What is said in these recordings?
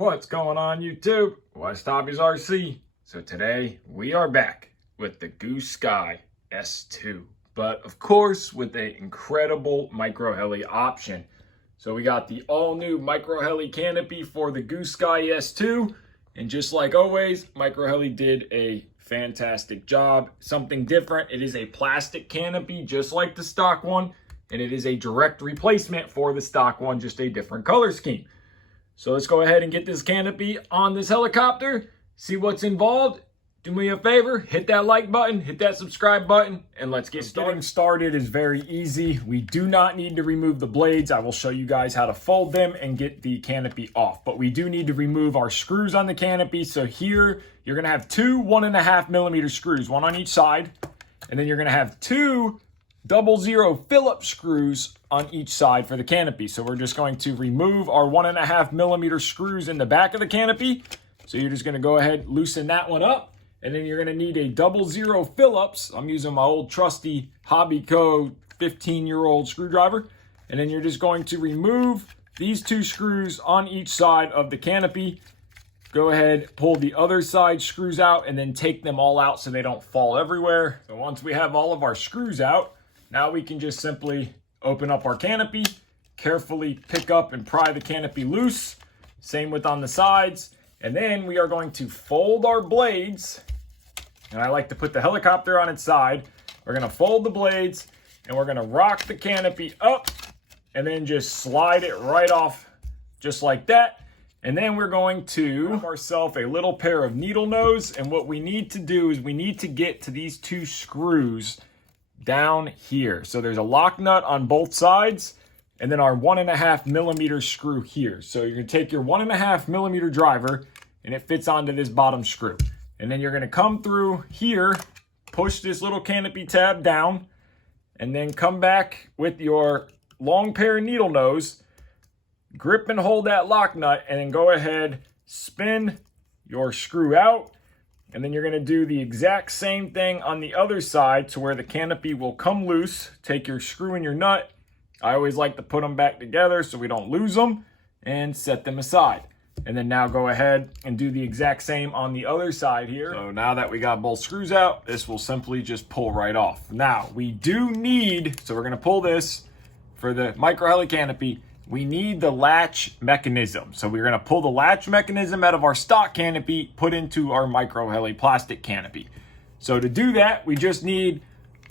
What's going on YouTube? WestHobbiesRC. So today we are back with the Goosky S2, but of course with an incredible MicroHeli option. So we got the all new MicroHeli Canopy for the Goosky S2, and just like always, MicroHeli did a fantastic job. Something different. It is a plastic canopy just like the stock one, and it is a direct replacement for the stock one, just a different color scheme. So let's go ahead and get this canopy on this helicopter, see what's involved. Do me a favor, hit that like button, hit that subscribe button, and let's get started. Getting started is very easy. We do not need to remove the blades. I will show you guys how to fold them and get the canopy off. But we do need to remove our screws on the canopy. So here, you're gonna have two 1.5 millimeter screws, one on each side. And then you're gonna have two 00 Phillips screws on each side for the canopy. So we're just going to remove our 1.5 millimeter screws in the back of the canopy. So you're just going to go ahead, loosen that one up, and then you're going to need a 00 Phillips. I'm using my old trusty Hobbyco 15-year-old screwdriver. And then you're just going to remove these two screws on each side of the canopy. Go ahead, pull the other side screws out, and then take them all out so they don't fall everywhere. So once we have all of our screws out, now we can just simply open up our canopy, carefully pick up and pry the canopy loose. Same with on the sides. And then we are going to fold our blades. And I like to put the helicopter on its side. We're going to fold the blades and we're going to rock the canopy up and then just slide it right off just like that. And then we're going to have ourselves a little pair of needle nose. And what we need to do is we need to get to these two screws down here. So there's a lock nut on both sides and then our 1.5 millimeter screw here. So you're gonna take your 1.5 millimeter driver and it fits onto this bottom screw. And then you're gonna come through here, push this little canopy tab down, and then come back with your long pair of needle nose, grip and hold that lock nut, and then go ahead, spin your screw out. And then you're going to do the exact same thing on the other side to where the canopy will come loose. Take your screw and your nut. I always like to put them back together so we don't lose them, and set them aside. And then now go ahead and do the exact same on the other side here. So now that we got both screws out, this will simply just pull right off. Now we do need, so we're going to pull this for the MicroHeli Canopy. We need the latch mechanism. So we're gonna pull the latch mechanism out of our stock canopy, put into our MicroHeli plastic canopy. So to do that, we just need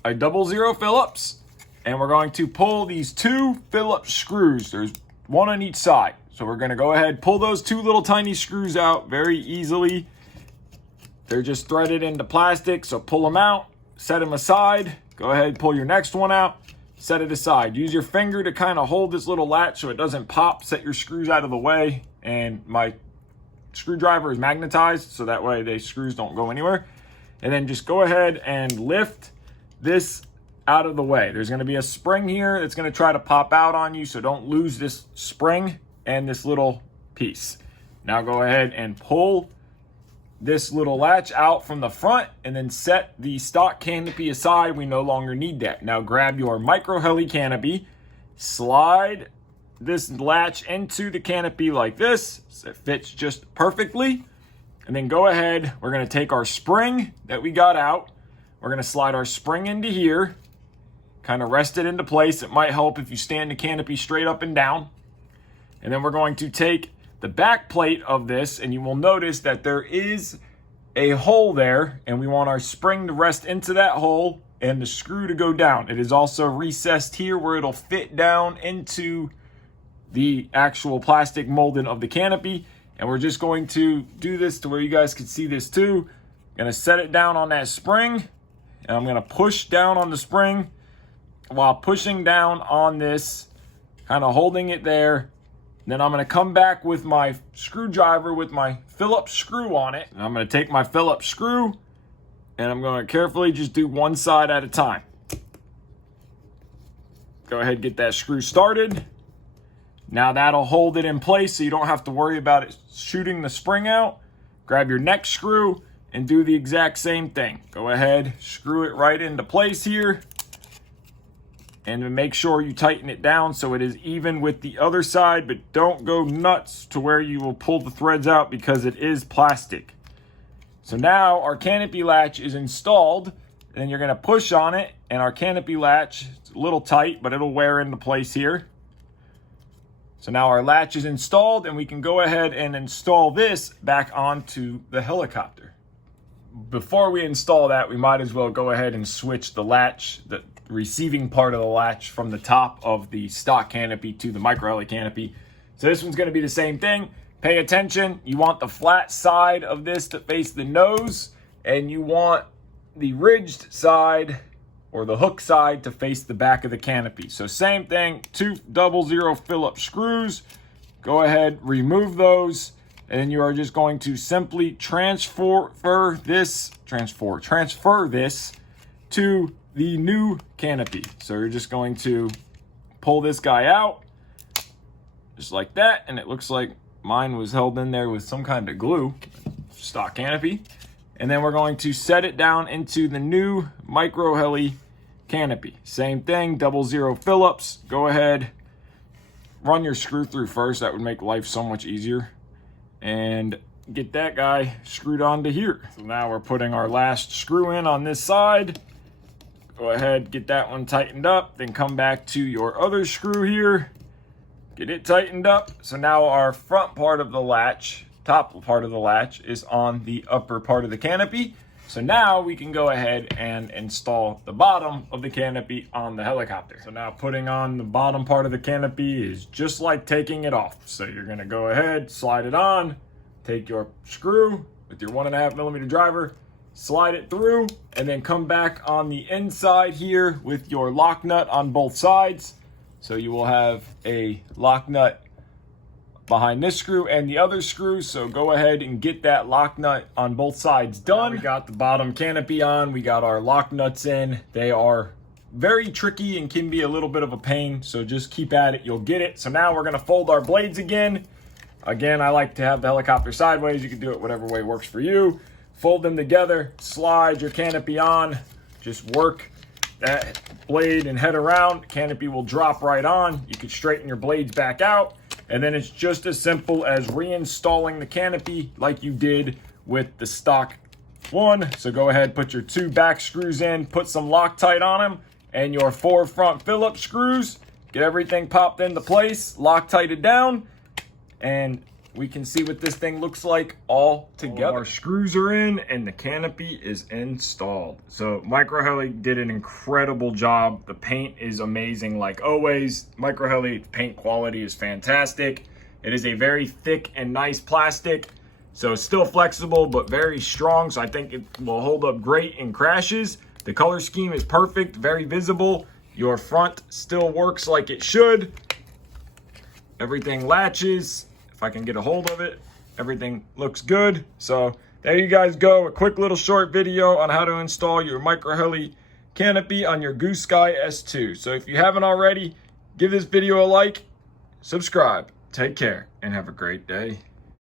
a 00 Phillips, and we're going to pull these two Phillips screws. There's one on each side. So we're gonna go ahead, pull those two little tiny screws out very easily. They're just threaded into plastic, so pull them out, set them aside. Go ahead, pull your next one out. Set it aside. Use your finger to kind of hold this little latch so it doesn't pop. Set your screws out of the way. And my screwdriver is magnetized so that way the screws don't go anywhere. And then just go ahead and lift this out of the way. There's going to be a spring here that's going to try to pop out on you, so don't lose this spring and this little piece. Now go ahead and pull this little latch out from the front and then set the stock canopy aside. We no longer need that. Now grab your MicroHeli Canopy, slide this latch into the canopy like this so it fits just perfectly. And then go ahead, we're going to take our spring that we got out. We're going to slide our spring into here, kind of rest it into place. It might help if you stand the canopy straight up and down. And then we're going to take the back plate of this, and you will notice that there is a hole there, and we want our spring to rest into that hole and the screw to go down. It is also recessed here where it'll fit down into the actual plastic molding of the canopy. And we're just going to do this to where you guys can see this too. Gonna set it down on that spring, and I'm gonna push down on the spring while pushing down on this, kind of holding it there. Then I'm going to come back with my screwdriver with my Phillips screw on it. And I'm going to take my Phillips screw and I'm going to carefully just do one side at a time. Go ahead and get that screw started. Now that'll hold it in place so you don't have to worry about it shooting the spring out. Grab your next screw and do the exact same thing. Go ahead, screw it right into place here. and then make sure you tighten it down so it is even with the other side, but don't go nuts to where you will pull the threads out because it is plastic. So now our canopy latch is installed, and you're gonna push on it, and our canopy latch, it's a little tight, but it'll wear into place here. So now our latch is installed, and we can go ahead and install this back onto the helicopter. Before we install that, we might as well go ahead and switch the latch, the receiving part of the latch from the top of the stock canopy to the MicroHeli canopy. So this one's gonna be the same thing. Pay attention, you want the flat side of this to face the nose, and you want the ridged side or the hook side to face the back of the canopy. So same thing, 2 00 Phillips screws. Go ahead, remove those, and then you are just going to simply transfer this to the new canopy. So you're just going to pull this guy out just like that, and it looks like mine was held in there with some kind of glue, stock canopy. And then we're going to set it down into the new MicroHeli canopy. Same thing, 00 Phillips. Go ahead, run your screw through first. That would make life so much easier. And get that guy screwed onto here. So now we're putting our last screw in on this side. Go ahead, get that one tightened up, then come back to your other screw here. Get it tightened up. So now our front part of the latch, top part of the latch, is on the upper part of the canopy. So now we can go ahead and install the bottom of the canopy on the helicopter. So now putting on the bottom part of the canopy is just like taking it off. So you're gonna go ahead, slide it on, take your screw with your 1.5 millimeter driver, slide it through, and then come back on the inside here with your lock nut on both sides. So you will have a lock nut behind this screw and the other screw. So go ahead and get that lock nut on both sides done. Now we got the bottom canopy on, we got our lock nuts in. They are very tricky and can be a little bit of a pain, so just keep at it, you'll get it. So now we're gonna fold our blades again. Again, I like to have the helicopter sideways. You can do it whatever way works for you. Fold them together, slide your canopy on, just work that blade and head around. Canopy will drop right on. You can straighten your blades back out, and then it's just as simple as reinstalling the canopy like you did with the stock one. So go ahead, put your 2 back screws in, put some Loctite on them, and your 4 front Phillips screws. Get everything popped into place, Loctited down, and we can see what this thing looks like all together. All our screws are in and the canopy is installed. So MicroHeli did an incredible job. The paint is amazing like always. MicroHeli paint quality is fantastic. It is a very thick and nice plastic. So still flexible, but very strong. So I think it will hold up great in crashes. The color scheme is perfect, very visible. Your front still works like it should. Everything latches. If I can get a hold of it, everything looks good. So there you guys go, a quick little short video on how to install your MicroHeli canopy on your Goosky S2. So if you haven't already, give this video a like, subscribe, take care, and have a great day.